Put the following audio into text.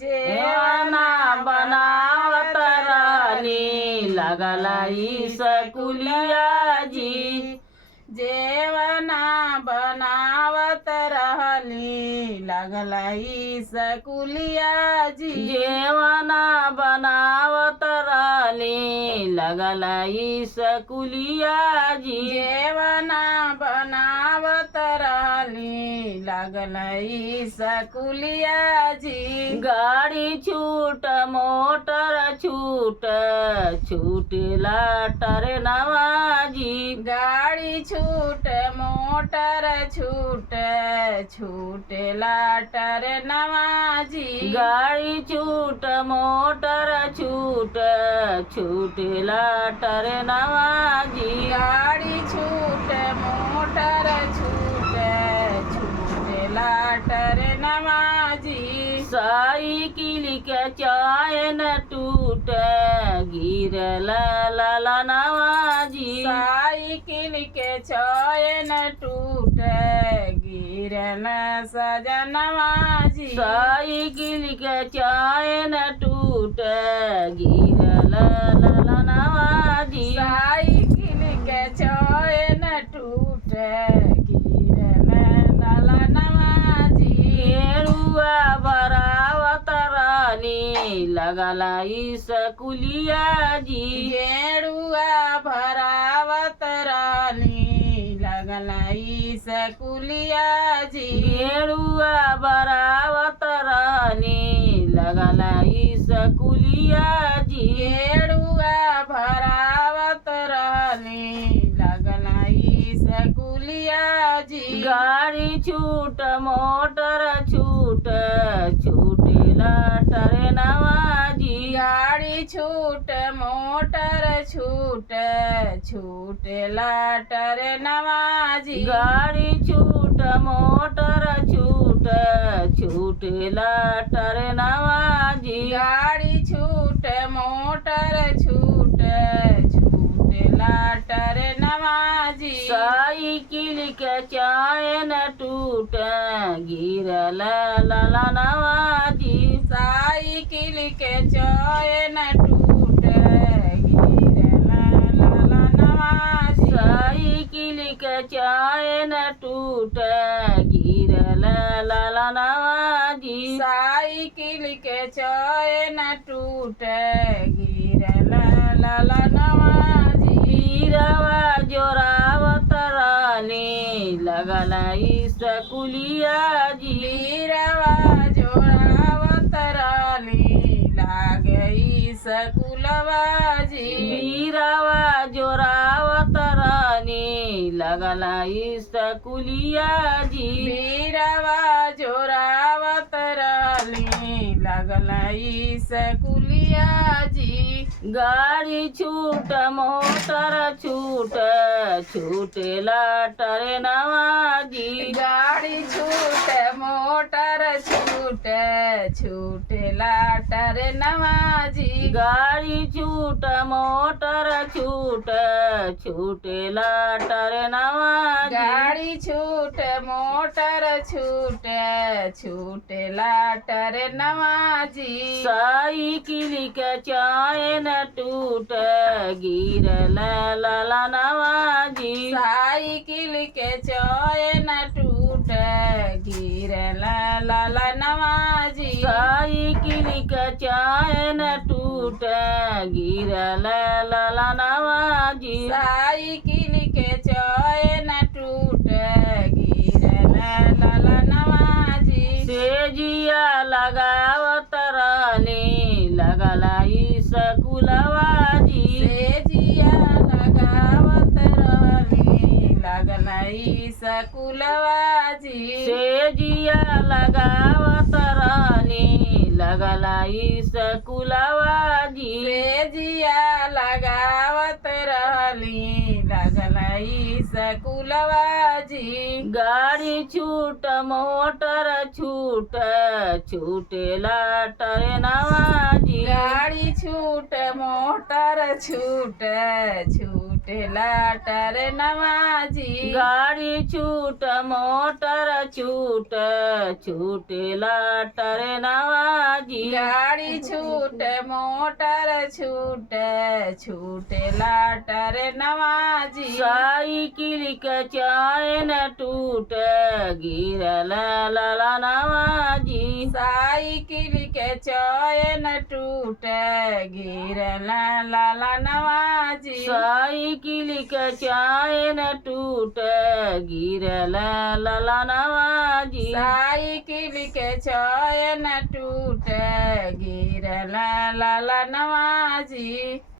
जेवना बनावत रहली लगलाई सकुलिया जी। जेवना बनावत रहली लगलाई सकुलिया जी। जेवना बनावत रहली लगलाई सकुलिया जी। जेवना बनावत रहली लगलाई सकुलिया जी। गाड़ी छूट मोटर छूट छूटेला टरनवा जी। गाड़ी छूट मोटर छूट छूटेला टरनवा जी। गाड़ी छूट मोटर छूट छूटेला टरनवा जी। गाड़ी छूट मोटर छूट छूटेला टरनवा जी। साइकिल के चैन टूट गिरल ललनवा जी। साइकिल के चैन टूट गिरल सजनवा जी। साइकिल के चैन टूट गिरल ललनवा जी। साइकिल के चैन टूट गिरल ललनवा जी। गेरुआ बरावत रहली लगलाई सकुलिया जी। गेरुआ भरावत रहली लगलाई सकुलिया जी। गेरुआ बरावत रहली लगलाई सकुलिया जी। गेरुआ भरावत रहली लगलाई सकुलिया जी। गाड़ी छूट मोटर छूट छूटेला टरनवा जी। गाड़ी छूट मोटर छूट छूटेला टरनवा जी। गाड़ी छूट मोटर छूट छूटेला टरनवा जी। गाड़ी छूट मोटर छूट छूटेला टरनवा जी। साइकिल के चैन टूट गिरल ललनवा जी। साइकिल के चैन टूट गिरल ललनवा जी। साइकिल के चैन टूट गिरल ललनवा जी। साइकिल के चैन टूट गिरल ललनवा जी। हीरवा जोरावत रहली लगलाई सकुलिया जी। हीरवा जोरावत रहली लागई सकुलवा जी। हीरवा जोरावत रहली लगलाई सकुलिया जी। हीरवा जोरावत रहली लगलाई सकुलिया जी। गाड़ी छूट मोटर छूट छूटेला टरनवा जी। गाड़ी छूट मोटर छूट छूटेला टरनवा जी। गाड़ी छूट मोटर छूट छूटेला टरनवा जी। गाड़ी छूट मोटर छूट छूटेला टरनवा जी। साइकिल के चैन टूट गिरल ललनवा जी। साइकिल के चैन टूट गिरल ललनवा जी। साइकिल के चैन टूट गिरल ललनवा जी। साइकिल के चैन टूट गिरल ललनवा जी। सेजिया लगावत रहली लगलाई सकुलवा जी। सेजिया लगावत रहली लगलाई सकुलवा जी। सेजिया लगावत रहली लगलाई सकुलवा जी। सेजिया लगावत रहली लगलाई सकुलवा जी। गाड़ी छूट मोटर छूट छूटेला टरनवा जी। गाड़ी छूट मोटर छूट छूट छूटेला टरनवाजी गाड़ी छूट मोटर छूट छूटेला टरनवाजी गाड़ी छूट मोटर छूट छूटेला टरनवाजी साइकिल के चैन टूट गिरल ललनवाजी साइकिल के चैन टूट गिरल ललनवाजी साइकिल के चैन टूट गिरल ललनवाजी साइकिल के चैन टूट गिरल ललनवाजी।